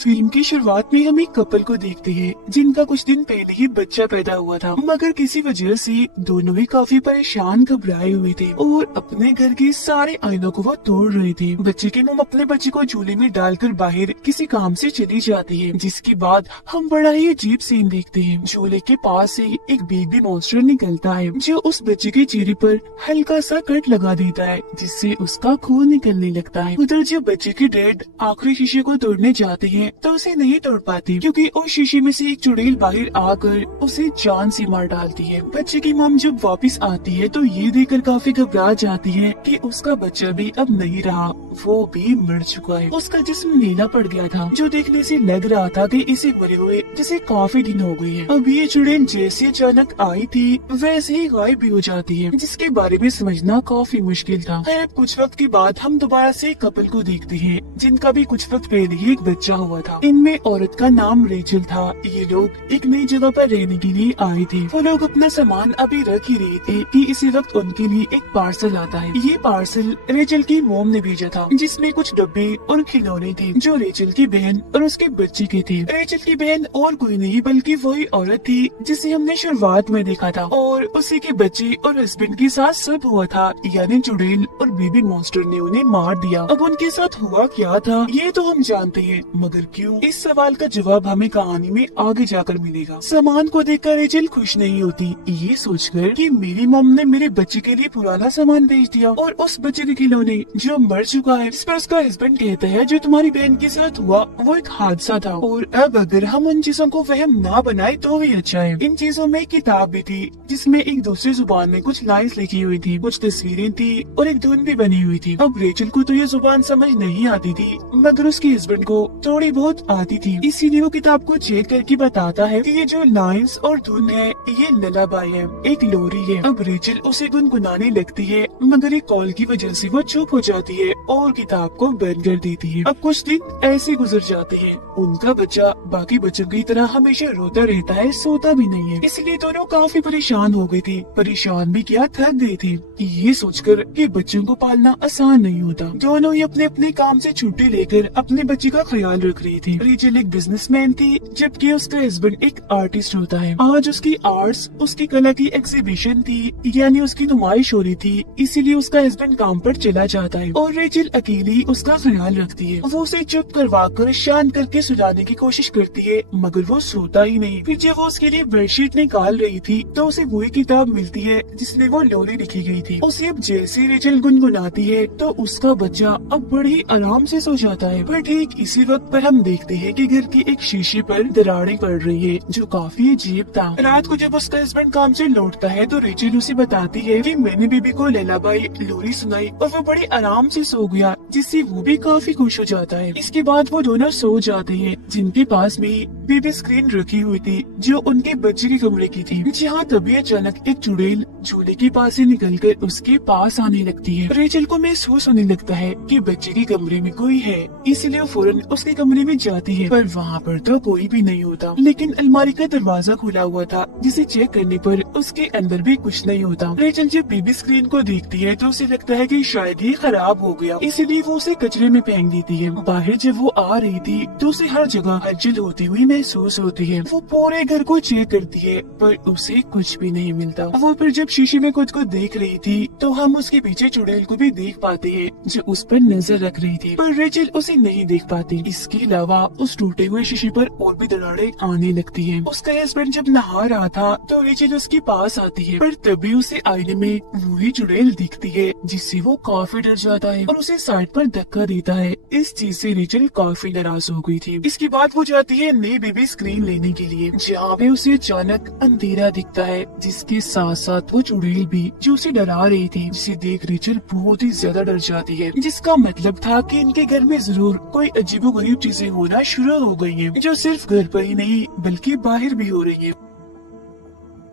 Film की शुरुआत में हम एक कपल को देखते हैं जिनका कुछ दिन पहले ही बच्चा पैदा हुआ था, मगर किसी वजह से दोनों ही काफी परेशान घबराए हुए थे और अपने घर के सारे आईनों को वो तोड़ रहे थे। बच्चे की मम अपने बच्चे को झूले में डालकर बाहर किसी काम से चली जाती है, जिसके बाद हम बड़ा ही अजीब सीन देखते हैं। झूले के पास से एक बेबी मॉन्स्टर निकलता है जो उस बच्चे के चेहरे पर हल्का सा कट लगा देता है, जिससे उसका खून निकलने लगता है। उधर जब बच्चे की डैड आखिरी शीशे को तोड़ने जाते हैं तो उसे नहीं तोड़ पाती, क्योंकि उस शीशे में से एक चुड़ैल बाहर आकर उसे जान से मार डालती है। बच्चे की मॉम जब वापस आती है तो ये देखकर काफी घबरा जाती है कि उसका बच्चा भी अब नहीं रहा, वो भी मर चुका है। उसका जिस्म नीला पड़ गया था, जो देखने से लग रहा था कि इसे मरे हुए जैसे काफी दिन हो गए हैं। अब ये चुड़ैल जैसे अचानक आई थी वैसे ही गायब भी हो जाती है, जिसके बारे में समझना काफी मुश्किल था। खैर कुछ वक्त के बाद हम दोबारा से कपल को देखते हैं जिनका भी कुछ वक्त पहले ही एक बच्चा हुआ था। इनमें औरत का नाम रेचल था। ये लोग एक नई जगह पर रहने के लिए आए थे। वो लोग अपना सामान अभी रख ही रहे थे कि इसी वक्त उनके लिए एक पार्सल आता है। ये पार्सल रेचल की मोम ने भेजा था, जिसमें कुछ डब्बे और खिलौने थे जो रेचल की बहन और उसके बच्चे के थे। रेचल की बहन और कोई नहीं बल्कि वही औरत थी जिसे हमने शुरुआत में देखा था, और उसी के बच्चे और हस्बैंड के साथ सब हुआ था, यानी चुड़ैल और बेबी मॉन्स्टर ने उन्हें मार दिया। अब उनके साथ हुआ क्या था ये तो हम जानते हैं, मगर क्यों, इस सवाल का जवाब हमें कहानी में आगे जाकर मिलेगा। सामान को देखकर रेचल खुश नहीं होती, ये सोचकर कि मेरी मॉम ने मेरे बच्चे के लिए पुराना सामान भेज दिया और उस बच्चे के खिलौने जो मर चुका है। इस पर उसका हस्बैंड कहता है जो तुम्हारी बहन के साथ हुआ वो एक हादसा था, और अब अगर हम उन चीजों को वहम ना बनाए तो भी अच्छा है। इन चीजों में एक किताब भी थी जिसमें एक दूसरी जुबान में कुछ लाइन्स लिखी हुई थी, कुछ तस्वीरें थी और एक धुन भी बनी हुई थी। अब रेचल को तो ये जुबान समझ नहीं आती थी, मगर उसके हस्बैंड को थोड़ी बहुत आती थी, इसीलिए वो किताब को चेक करके बताता है कि ये जो लाइन्स और धुन है ये ललाबाई है, एक लोरी है। अब रेचल उसे गुनगुनाने लगती है, मगर एक कॉल की वजह से वो चुप हो जाती है और किताब को बंद कर देती है। अब कुछ दिन ऐसे गुजर जाते हैं। उनका बच्चा बाकी बच्चों की तरह हमेशा रोता रहता है, सोता भी नहीं है, इसलिए दोनों काफी परेशान हो गए थे। परेशान भी क्या, थक गए थे। ये सोचकर कि बच्चों को पालना आसान नहीं होता, दोनों ही अपने अपने काम से छुट्टी लेकर अपने बच्चे का ख्याल रख रही थी। रेचल एक बिजनेसमैन थी, जबकि उसका हस्बैंड एक आर्टिस्ट होता है। आज उसकी आर्ट्स, उसकी कला की एग्जीबिशन थी, यानी उसकी नुमाइश हो रही थी, इसीलिए उसका हस्बैंड काम पर चला जाता है और रेचल अकेली उसका ख्याल रखती है। वो उसे चुप करवा कर शांत करके सुलाने की कोशिश करती है, मगर वो सोता ही नहीं। फिर जब वो उसके लिए बेडशीट निकाल रही थी तो उसे वही किताब मिलती है जिसमें वो लोरी लिखी गई थी। उसे अब जैसे रेचल गुनगुनाती है तो उसका बच्चा अब बड़े ही आराम से सो जाता है। पर ठीक इसी वक्त पर हम देखते हैं कि घर की एक शीशे पर दरारें पड़ रही है, जो काफी अजीब था। रात को जब उसका हस्बैंड काम से लौटता है तो रेचल उसे बताती है कि मैंने बेबी को लैलाबाई लोरी सुनाई और वो बड़े आराम से सो गया, जिससे वो भी काफी खुश हो जाता है। इसके बाद वो दोनों सो जाते हैं, जिनके पास भी बेबी स्क्रीन रखी हुई थी जो उनके बच्चे के कमरे की थी। जहाँ तभी अचानक एक चुड़ैल झूले के पास से निकलकर उसके पास आने लगती है। रेचल को महसूस होने लगता है कि बच्चे के कमरे में कोई है, इसलिए वो फौरन उसके कमरे में जाती है, पर वहाँ पर तो कोई भी नहीं होता। लेकिन अलमारी का दरवाजा खुला हुआ था, जिसे चेक करने पर उसके अंदर भी कुछ नहीं होता। रेचल जब बेबी स्क्रीन को देखती है तो उसे लगता है कि शायद ये खराब हो गया, इसीलिए वो उसे कचरे में फेंक देती है। बाहर जब वो आ रही थी तो उसे हर जगह हलचल होती हुई महसूस होती है। वो पूरे घर को चेक करती है पर उसे कुछ भी नहीं मिलता। वो फिर जब शीशे में खुद को देख रही थी तो हम उसके पीछे चुड़ैल को भी देख पाते हैं जो उस पर नजर रख रही थी, पर रेचल उसे नहीं देख पाती। इसके अलावा उस टूटे हुए शीशे पर और भी दरारें आने लगती है। उसका हस्बैंड जब नहा रहा था तो रेचल उसके पास आती है, पर तभी उसे आईने में वही चुड़ैल दिखती है, जिससे वो काफी डर जाता है और उसे साइड पर धक्का देता है। इस चीज से रेचल काफी नाराज हो गई थी। इसके बाद वो जाती है नई बेबी स्क्रीन लेने के लिए, जहाँ पे उसे अचानक अंधेरा दिखता है, जिसके साथ साथ वो चुड़ैल भी जो उसे डरा रही थी, जिसे देख रेचल बहुत ही ज्यादा डर जाती है। जिसका मतलब था कि इनके घर में जरूर कोई अजीबोगरीब चीजें होना शुरू हो गई हैं, जो सिर्फ घर पर ही नहीं बल्कि बाहर भी हो रही है।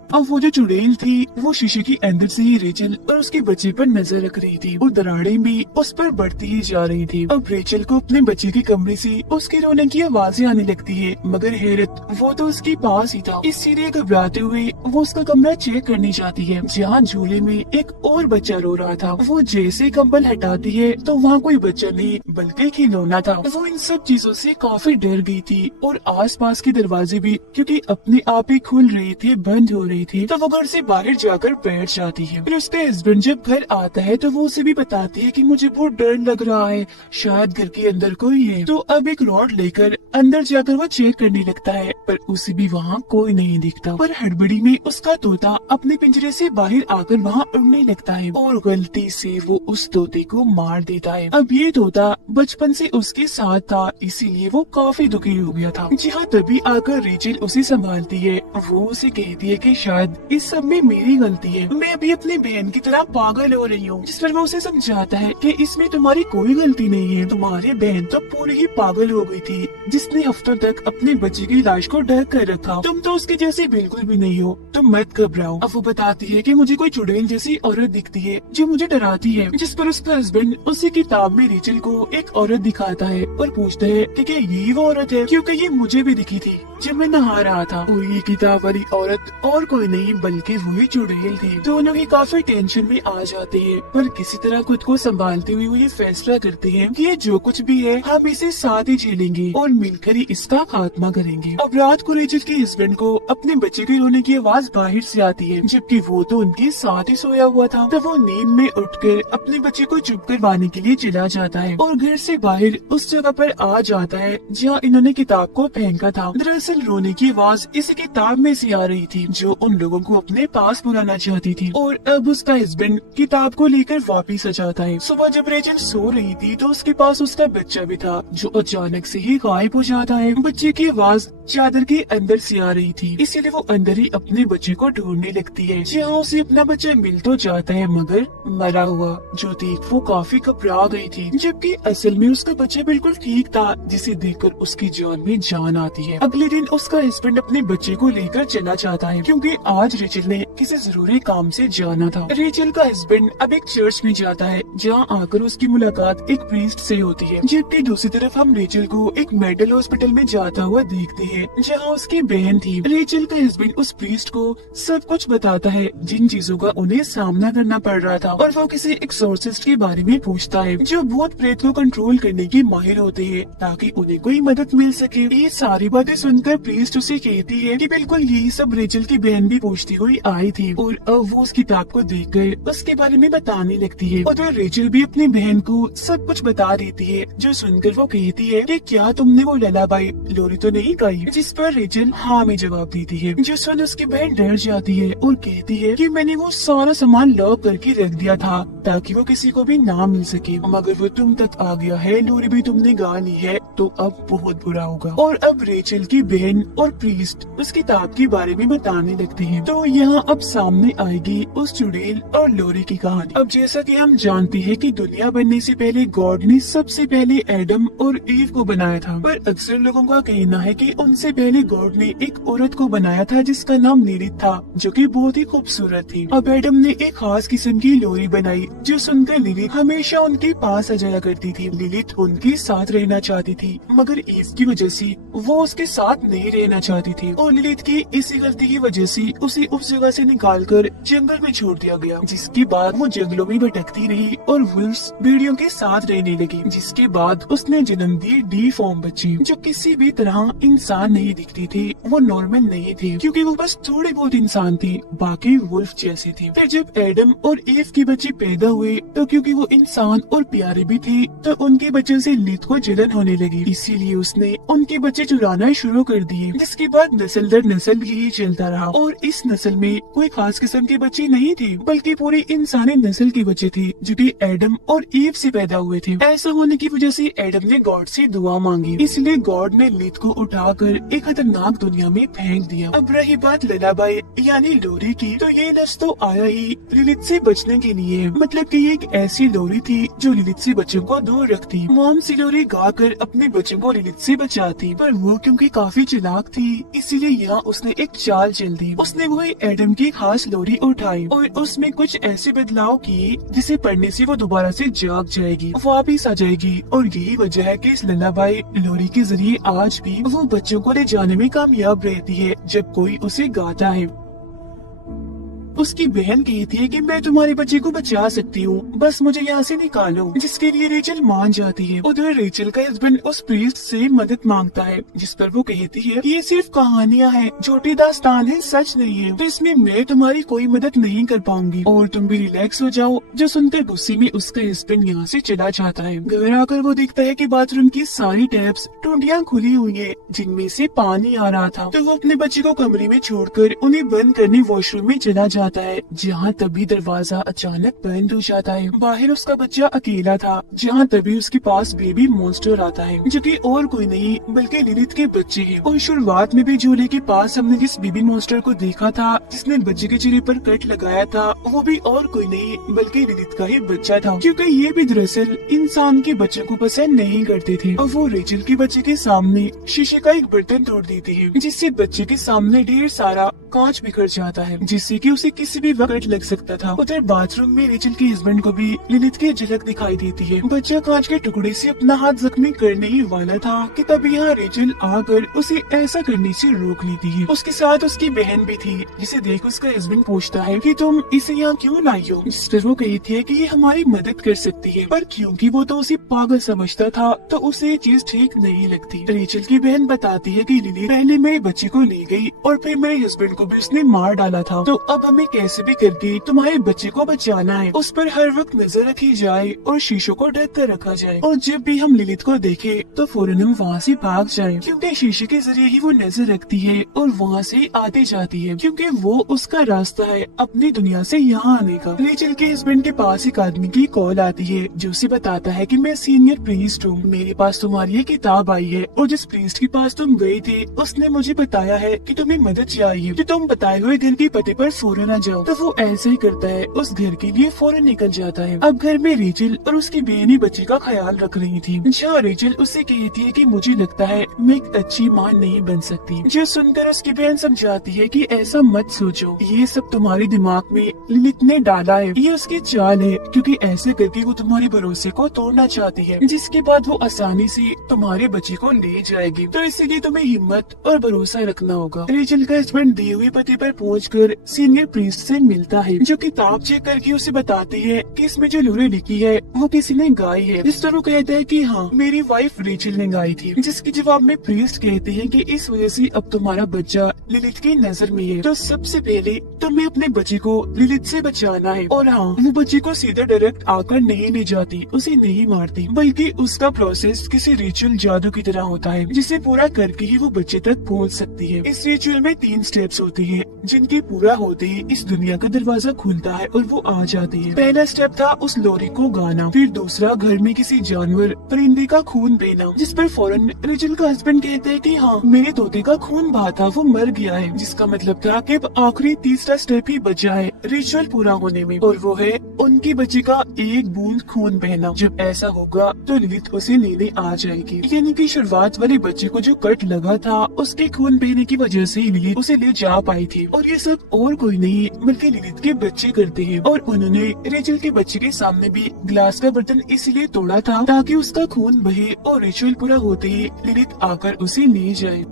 अब वो जो चुड़ैल थी वो शीशे के अंदर से ही रेचल और उसके बच्चे पर नजर रख रही थी और दरारें भी उस पर बढ़ती ही जा रही थी। अब रेचल को अपने बच्चे के कमरे से उसके रोने की आवाजें आने लगती है, मगर हैरत वो तो उसके पास ही था। इसीलिए घबराते हुए वो उसका कमरा चेक करने जाती है, जहाँ झूले में एक और बच्चा रो रहा था। वो जैसे कंबल हटाती है तो वहाँ कोई बच्चा नहीं बल्कि खिलौना था। वो इन सब चीजों से काफी डर गई थी और आसपास के दरवाजे भी क्योंकि अपने आप ही खुल रहे थे, बंद हो रही थी, तो वो घर से बाहर जाकर बैठ जाती है। फिर उसका हस्बैंड जब घर आता है तो वो उसे भी बताती है कि मुझे बहुत डर लग रहा है, शायद घर के अंदर कोई है। तो अब एक रॉड लेकर अंदर जाकर वो चेक करने लगता है, पर उसे भी वहाँ कोई नहीं दिखता। पर हड़बड़ी में उसका तोता अपने पिंजरे से बाहर आकर वहाँ उड़ने लगता है और गलती से वो उस तोते को मार देता है। अब ये तोता बचपन से उसके साथ था, इसीलिए वो काफी दुखी हो गया था। जी हाँ, तभी आकर रेचल उसे संभालती है। वो उसे कहती है कि शायद इस सब में मेरी गलती है, मैं अभी अपनी बहन की तरह पागल हो रही हूँ। जिस पर वो उसे समझाता है कि इसमें तुम्हारी कोई गलती नहीं है, तुम्हारी बहन तो पूरी ही पागल हो गई थी, जिसने हफ्तों तक अपने बच्चे की लाश को ढक कर रखा। तुम तो उसके जैसे बिल्कुल भी नहीं हो, तुम मत घबराओ। अब वो बताती है कि मुझे कोई चुड़ैल जैसी औरत दिखती है जो मुझे डराती है। जिस पर उसका हस्बैंड उसी किताब में रेचल को एक औरत दिखाता है और पूछता है कि क्या ये वो औरत है, क्योंकि ये मुझे भी दिखी थी जब मैं नहा रहा था। और ये किताब वाली औरत और कोई नहीं बल्कि वही चुड़ैल थी। दोनों ही काफी टेंशन में आ जाते हैं, पर किसी तरह खुद को संभालते हुए वो ये फैसला करते हैं कि ये जो कुछ भी है हम इसे साथ ही झेलेंगे और मिलकर ही इसका खात्मा करेंगे। अब रात को रेचल के हस्बैंड को अपने बच्चे के रोने की आवाज बाहर से आती है, जबकि वो तो उनके साथ ही सोया हुआ था। तब वो नींद में उठकर अपने बच्चे को चुप करवाने के लिए चला जाता है और घर से बाहर उस जगह पर आ जाता है जहाँ इन्होंने किताब को फेंका था। दरअसल रोने की आवाज इस किताब में से आ रही थी जो उन लोगों को अपने पास बुलाना चाहती थी। और अब उसका हस्बैंड किताब को लेकर वापिस आ जाता है। सुबह जब रेचल सो रही थी तो उसके पास उसका बच्चा भी था जो अचानक से ही गायब हो जाता है। बच्चे की आवाज चादर के अंदर से आ रही थी, इसीलिए वो अंदर ही अपने बच्चे को ढूंढने लगती है। जहाँ उसे अपना बच्चा मिल तो जाता है मगर मरा हुआ, जो देख वो काफी घबरा गई थी, जबकि असल में उसका बच्चा बिल्कुल ठीक था, जिसे देखकर उसकी जान में जान आती है। अगले दिन उसका हस्बैंड अपने बच्चे को लेकर चला जाता है क्योंकि आज रेचल ने किसी जरूरी काम से जाना था। रेचल का हस्बैंड अब एक चर्च में जाता है जहाँ आकर उसकी मुलाकात एक प्रीस्ट से होती है, जबकि दूसरी तरफ हम रेचल को एक मेंटल हॉस्पिटल में जाता हुआ देखते हैं जहाँ उसकी बहन थी। रेचल का हस्बैंड उस प्रीस्ट को सब कुछ बताता है जिन चीजों का उन्हें सामना करना पड़ रहा था, और वो किसी एक्सोर्सिस्ट के बारे में पूछता है जो भूत प्रेत को कंट्रोल करने की माहिर होते हैं ताकि उन्हें कोई मदद मिल सके। ये सारी बातें सुनकर प्रीस्ट उसे कहती है कि बिल्कुल यही सब रेचल की बहन भी पूछती हुई आई थी, और अब वो उस किताब को देखकर उसके बारे में बताने लगती है। उधर रेचल भी अपनी बहन को सब कुछ बता देती है, जो सुनकर वो कहती है कि क्या तुमने वो ललाबाई लोरी तो नहीं गाई? जिस पर रेचल हाँ में जवाब देती है, जो सुन उसकी बहन डर जाती है और कहती है कि मैंने वो सारा सामान लॉक करके रख दिया था ताकि वो किसी को भी ना मिल सके, मगर वो तुम तक आ गया है, लोरी भी तुमने गा ली है, तो अब बहुत बुरा होगा। और अब रेचल की बहन और प्रीस्ट उस किताब के बारे में बताने लगते हैं। तो यहाँ अब सामने आएगी उस चुड़ैल और लोरी की कहानी। अब जैसा कि हम जानते हैं कि दुनिया बनने से पहले गॉड ने सबसे पहले एडम और ईव को बनाया था, पर अक्सर लोगों का कहना है कि उनसे पहले गॉड ने एक औरत को बनाया था जिसका नाम लिलिथ था, जो कि बहुत ही खूबसूरत थी। अब एडम ने एक खास किस्म की लोरी बनाई जो सुनकर लिलिथ हमेशा उनके पास आ जाया करती थी। लिलिथ उनके साथ रहना चाहती थी, मगर ईव की वजह से वो उसके साथ नहीं रहना चाहती थी, और लिलिथ की इसी गलती की वजह से उसे उस जगह से निकालकर जंगल में छोड़ दिया गया, जिसके बाद वो जंगलों में भटकती रही और वुल्व्स भेड़ियों के साथ रहने लगी। जिसके बाद उसने जन्म दिए डी फॉर्म बच्चे जो किसी भी तरह इंसान नहीं दिखती थी, वो नॉर्मल नहीं थे क्योंकि वो बस थोड़े बहुत इंसान थे, बाकी वुल्फ जैसे थे। फिर जब एडम और ईव के बच्चे पैदा हुए तो क्योंकि वो इंसान और प्यारे भी थे तो उनके बच्चों से लिलिथ को जलन होने लगी, इसीलिए उसने उनके बच्चे चुराना शुरू कर दिए, जिसके बाद नस्ल दर नस्ल यही चलता रहा। और इस नस्ल में कोई खास किस्म के बच्चे नहीं थे बल्कि पूरी इंसानी नस्ल के बच्चे थे जो कि एडम और ईव से पैदा हुए थे। ऐसा होने की वजह से एडम ने गॉड से दुआ मांगी, इसलिए इसलिए गॉड ने लिलिथ को उठाकर एक खतरनाक दुनिया में फेंक दिया। अब रही बात ललाबाई यानी लोरी की, तो ये लफ्ज तो आया ही लिलिथ से बचने के लिए। मतलब कि ये एक ऐसी लोरी थी जो लिलिथ से बच्चों को दूर रखती। मॉम सी लोरी गाकर अपने बच्चों को लिलिथ से बचाती, पर वो क्योंकि काफी चालाक थी इसीलिए यहाँ उसने एक चाल चल दी। उसने वही एडम की खास लोरी उठाई और उसमें कुछ ऐसे बदलाव किए जिसे पढ़ने से वो दोबारा से जाग जाएगी, वापिस आ जाएगी। और यही वजह है कि इस ललाबाई लोरी के जरिए आज भी वो बच्चों को ले जाने में कामयाब रहती है जब कोई उसे गाता है। उसकी बहन कहती है कि मैं तुम्हारे बच्चे को बचा सकती हूँ, बस मुझे यहाँ से निकालो, जिसके लिए रेचल मान जाती है। उधर रेचल का हस्बैंड उस प्रीस्ट से मदद मांगता है, जिस पर वो कहती है कि ये सिर्फ कहानियाँ हैं, झूठी दास्तान है, सच नहीं है, तो इसमें मैं तुम्हारी कोई मदद नहीं कर पाऊंगी और तुम भी रिलैक्स हो जाओ। जो सुनकर गुस्से में उसका हस्बैंड यहाँ से चला जाता है। घर आकर वो देखता है कि बाथरूम की सारी टैप्स टूटियां खुली हुई है जिनमें से पानी आ रहा था, तो वो अपने बच्चे को कमरे में छोड़कर उन्हें बंद करने वॉशरूम में चला जाता है, जहाँ तभी दरवाजा अचानक बंद हो जाता है। बाहर उसका बच्चा अकेला था, जहाँ तभी उसके पास बेबी मॉन्स्टर आता है, जो कि और कोई नहीं बल्कि लिलिथ के बच्चे हैं। और शुरुआत में भी झूले के पास हमने जिस बेबी मॉन्स्टर को देखा था जिसने बच्चे के चेहरे पर कट लगाया था, वो भी और कोई नहीं बल्कि लिलिथ का ही बच्चा था, क्योंकि ये भी दरअसल इंसान के बच्चों को पसंद नहीं करते थे। और वो रेचल के बच्चे के सामने शीशे का एक बर्तन तोड़ देते हैं, जिससे बच्चे के सामने ढेर सारा कांच बिखर जाता है, जिससे कि उसे किसी भी वक्त लग सकता था। उधर बाथरूम में रेचल के हस्बैंड को भी लिलिथ की झलक दिखाई देती है। बच्चा कांच के टुकड़े से अपना हाथ जख्मी करने ही वाला था कि तभी यहाँ रेचल आकर उसे ऐसा करने से रोक लेती है। उसके साथ उसकी बहन भी थी, जिसे देख उसका हस्बैंड पूछता है कि तुम इसे यहाँ क्यों लाई हो, जिस पर वो कहती है कि ये हमारी मदद कर सकती है, पर क्योंकि वो तो उसे पागल समझता था तो उसे ये चीज ठीक नहीं लगती। रेचल की बहन बताती है कि लिली पहले मेरे बच्चे को ले गई और फिर मेरे हस्बैंड को भी उसने मार डाला था, तो अब हमें कैसे भी करके तुम्हारे बच्चे को बचाना है। उस पर हर वक्त नजर रखी जाए और शीशों को ढक कर रखा जाए, और जब भी हम लिलिथ को देखे तो फौरन हम वहाँ से भाग जाए, क्योंकि शीशे के जरिए ही वो नजर रखती है और वहाँ से आती जाती है, क्योंकि वो उसका रास्ता है अपनी दुनिया से यहाँ आने का। रेचल के हस्बैंड के पास एक आदमी की कॉल आती है जो उसे बताता है कि मैं सीनियर प्रीस्ट हूँ, मेरे पास तुम्हारी ये किताब आई है और जिस प्रीस्ट के पास तुम गए थे उसने मुझे बताया है कि तुम्हें मदद चाहिए, कि तुम बताए हुए घर के पते पर फौरन आ जाओ। तो वो ऐसे ही करता है, उस घर के लिए फौरन निकल जाता है। अब घर में रेचल और उसकी बहन ही बच्चे का ख्याल रख रही थी। जहाँ रेचल उससे कहती है कि मुझे लगता है मैं एक अच्छी माँ नहीं बन सकती, जो सुनकर उसकी बहन समझाती है कि ऐसा मत सोचो, ये सब तुम्हारे दिमाग में लिलिथ ने डाला है, ये उसकी चाल है, क्योंकि ऐसे करके वो तुम्हारे भरोसे को तोड़ना चाहती है, जिसके बाद वो आसानी से तुम्हारे बच्चे को ले जाएगी। तो इसीलिए तुम्हें हिम्मत और भरोसा रखना होगा। रेचल का हस्बैंड दिए हुए पते पर पहुंचकर सीनियर प्रीस्ट से मिलता है, जो किताब चेक करके उसे बताती है कि इसमें जो लोरी लिखी है वो किसी ने गाई है। जिस पर वो कहता है कि हाँ मेरी वाइफ रेचल ने गाई थी, जिसके जवाब में प्रीस्ट कहते हैं कि इस वजह से अब तुम्हारा बच्चा लिलिथ की नजर में है, तो सबसे पहले तुम्हें अपने बच्चे को लिलिथ से बचाना है। और हाँ, वो बच्चे को सीधा डायरेक्ट आकर नहीं ले जाती, उसे नहीं मारती, बल्कि उसका प्रोसेस किसी रिचुअल जादू की तरह होता है, जिसे पूरा करके ही वो बच्चे तक पहुंच सकती है। इस रिचुअल में 3 स्टेप्स होते हैं, जिनके पूरा होते ही इस दुनिया का दरवाजा खुलता है और वो आ जाती है। पहला स्टेप था उस लोरी को गाना, फिर दूसरा घर में किसी जानवर परिंदे का खून पीना, जिस पर फौरन रेचल का हस्बैंड कहते हैं कि हाँ मेरे तोते का खून बहा था, वो मर गया है, जिसका मतलब था कि अब आखिरी तीसरा स्टेप ही बचा है रिचुअल पूरा होने में, और वो है उनके बच्चे का एक बूंद खून बहना। जब ऐसा होगा तो लिलिथ उसे लेने आ जाएगी, यानी कि शुरुआत वाले बच्चे को जो कट लगा था उसके खून बहने की वजह से ही लिलिथ उसे ले जा पाई थी। और ये सब और कोई नहीं बल्कि लिलिथ के बच्चे करते हैं, और उन्होंने रेचल के बच्चे के सामने भी ग्लास का बर्तन इसलिए तोड़ा था ताकि उसका खून बहे और रिचुअल पूरा होते ही लिलिथ आकर उसे ले जाए।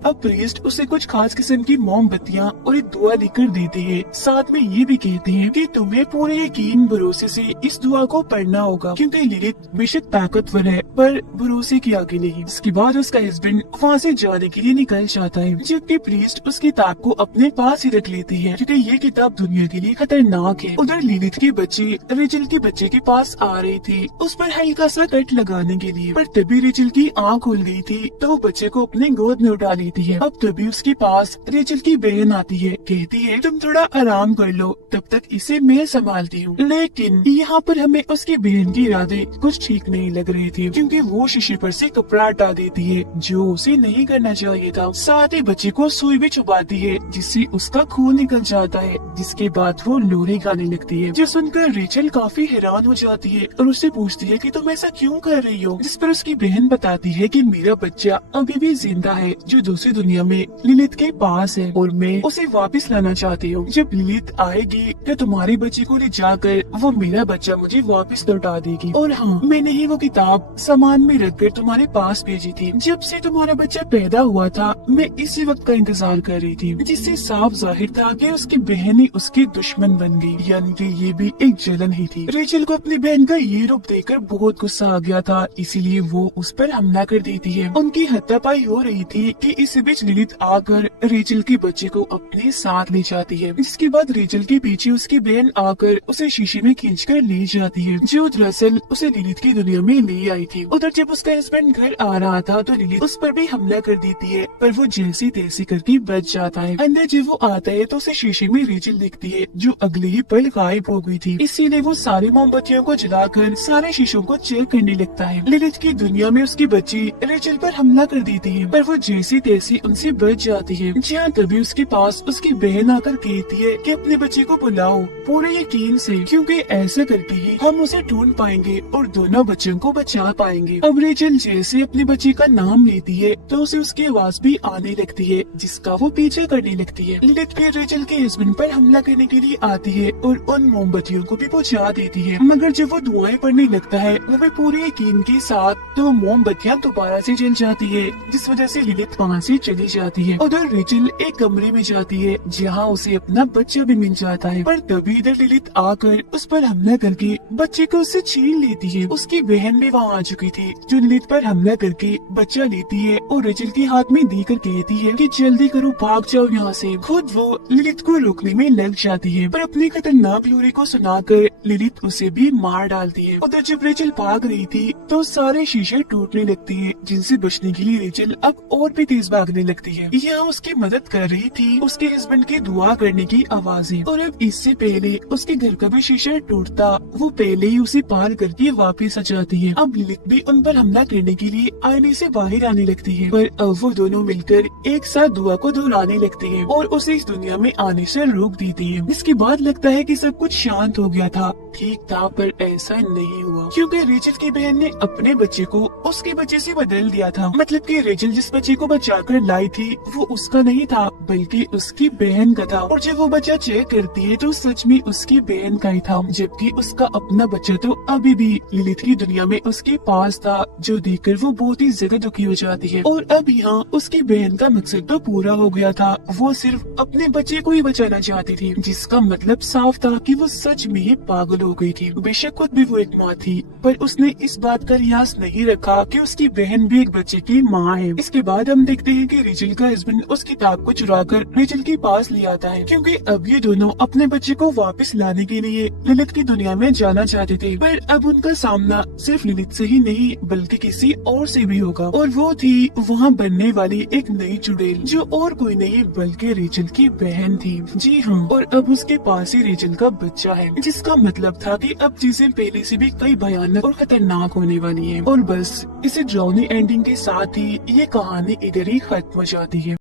अब प्रीस्ट उसे कुछ खास किस्म की मोमबत्तियां और एक दुआ लिखकर देते हैं, साथ में ये भी कहते हैं कि तुम्हें पूरे यकीन भरोसे से इस दुआ को पढ़ना होगा, क्योंकि लिलिथ बेशक ताकतवर है पर भरोसे की आगे नहीं। इसके बाद उसका हस्बैंड वहाँ से जाने के लिए निकल जाता है, जबकि प्रीस्ट उस किताब को अपने पास ही रख लेती है, क्योंकि ये किताब दुनिया के लिए खतरनाक है। उधर लिलिथ के बच्चे रेचल के बच्चे के पास आ रहे थे उस पर हल्का सा कट लगाने के लिए, पर तभी रेचल की आँख खुल गई थी, तो वो बच्चे को अपने गोद में उठा लिया देती है। अब तभी उसके पास रेचल की बहन आती है, कहती है तुम थोड़ा आराम कर लो, तब तक इसे मैं संभालती हूँ। लेकिन यहाँ पर हमें उसकी बहन की इरादे कुछ ठीक नहीं लग रहे थे, क्योंकि वो शीशे पर से कपड़ा हटा देती है, जो उसे नहीं करना चाहिए था। साथ ही बच्चे को सुई भी छुपाती है, जिससे उसका खून निकल जाता है। जिसके बाद वो लोरी गाने लगती है, जो सुनकर रेचल काफी हैरान हो जाती है और उससे पूछती है कि तुम ऐसा क्यों कर रही हो। जिस पर उसकी बहन बताती है कि मेरा बच्चा अभी भी जिंदा है, जो दूसरी दुनिया में लिलित के पास है, और मैं उसे वापस लाना चाहती हूँ। जब लिलित आएगी तो तुम्हारे बच्चे को ले जाकर वो मेरा बच्चा मुझे वापस लौटा देगी। और हाँ, मैंने ही वो किताब सामान में रखकर तुम्हारे पास भेजी थी। जब से तुम्हारा बच्चा पैदा हुआ था, मैं इसी वक्त का इंतजार कर रही थी, जिससे साफ जाहिर था कि उसकी बहन ही उसकी दुश्मन बन गई, यानी कि ये भी एक जलन ही थी। रेचल को अपनी बहन का ये रूप देखकर बहुत गुस्सा आ गया था, इसीलिए वो उस पर हमला कर देती है। उनकी हत्यापाई हो रही थी कि इस बीच लिलित आकर रेचल के बच्चे को अपने साथ ले जाती है। इसके बाद रेचल के पीछे उसकी बहन आकर उसे शीशे में खींचकर ले जाती है, जो दरअसल उसे लिलित की दुनिया में ले आई थी। उधर जब उसका हस्बैंड घर आ रहा था तो लिलित उस पर भी हमला कर देती है, पर वो जैसी तैसी करके बच जाता है। अंदर जब वो आता है तो उसे शीशे में रेचल दिखती है, जो अगले ही पल गायब हो गई थी। इसीलिए वो सारी मोमबत्तियों को जलाकर सारे शीशों को चेक करने लगता है। लिलित की दुनिया में उसकी बच्ची रेचल पर हमला कर देती है, पर वो जैसी तैसी उनसे बच जाती है। जहाँ तभी उसके पास उसकी बहन आकर कहती है कि अपने बच्चे को बुलाओ पूरे यकीन से, क्योंकि ऐसा करके ही हम उसे ढूंढ पाएंगे और दोनों बच्चों को बचा पाएंगे। अब रेचल जैसे अपने बच्चे का नाम लेती है तो उसे उसकी आवाज भी आने लगती है, जिसका वो पीछा करने लगती है। लिलित फिर रेचल के हस्बैंड पर हमला करने के लिए आती है और उन मोमबत्तियों को भी बुझा देती है, मगर जब वो धुआं पड़ने लगता है वो भी पूरे यकीन के साथ तो मोमबत्तियां दोबारा से जल जाती है, जिस वजह से लिलित वहाँ से चली जाती है। उधर रेचल एक कमरे में जाती है जहाँ उसे अपना बच्चा भी मिल जाता है, पर तभी इधर लिलित आकर उस पर हमला करके बच्चे को उससे छीन लेती है। उसकी बहन भी वहाँ आ चुकी थी, जो लिलित पर हमला करके बच्चा लेती है और रेचल के हाथ में देकर कहती है कि जल्दी करो, भाग जाओ यहाँ से। खुद वो लिलित को रोकने में लग जाती है, पर अपनी खतरनाक लोरी को सुनाकर लिलित उसे भी मार डालती है। उधर जब रेचल भाग रही थी तो सारे शीशे टूटने लगते हैं, जिनसे बचने के लिए रेचल अब और भी तेज भागने लगती है। यहाँ उसकी मदद कर रही थी उसके हस्बैंड की दुआ करने की आवाजें, और अब इससे पहले उसके घर का भी शीशा टूटता वो पहले ही उसे पार करके वापस आ जाती है। अब लिलित भी उन पर हमला करने के लिए आईने से बाहर आने लगती है, पर अब वो दोनों मिलकर एक साथ दुआ को दोहराने लगते हैं और उसे इस दुनिया में आने से रोक देती है। इसके बाद लगता है कि सब कुछ शांत हो गया था, ठीक था, पर ऐसा नहीं हुआ, क्योंकि रेचल की बहन ने अपने बच्चे को उसके बच्चे से बदल दिया था। मतलब कि रेचल जिस बच्चे को बचाकर लाई थी वो उसका नहीं था, बल्कि उसकी बहन का था। और जब वो बच्चा चेक करती है तो सच में उसकी बहन का ही था, जबकि उसका अपना बच्चा तो अभी भी लिलित की दुनिया में उसके पास था, जो देखकर वो बहुत ही ज्यादा दुखी हो जाती है। और अब यहाँ उसकी बहन का मकसद तो पूरा हो गया था, वो सिर्फ अपने बच्चे को ही बचाना चाहती थी, जिसका मतलब साफ था कि वो सच में ही पागल हो गई थी। बेशक खुद भी वो एक माँ थी, पर उसने इस बात का रियाज नहीं रखा कि उसकी बहन भी एक बच्चे की माँ है। इसके बाद हम देखते हैं कि रेचल का हस्बैंड उस किताब को चुराकर रेचल के पास ले आता है, क्योंकि अब ये दोनों अपने बच्चे को वापस लाने के लिए लिलित की दुनिया में जाना चाहते थे। पर अब उनका सामना सिर्फ लिलित से ही नहीं बल्कि किसी और से भी होगा, और वो थी वहाँ बनने वाली एक नई चुड़ैल, जो और कोई नहीं बल्कि रेचल की बहन थी। जी हाँ, और अब उसके पास ही रेचल का बच्चा है, जिसका मतलब था कि अब चीजें पहले से भी कई भयानक और खतरनाक होने वाली है। और बस इसे ड्राउनी एंडिंग के साथ ही ये कहानी इधर ही खत्म हो जाती है।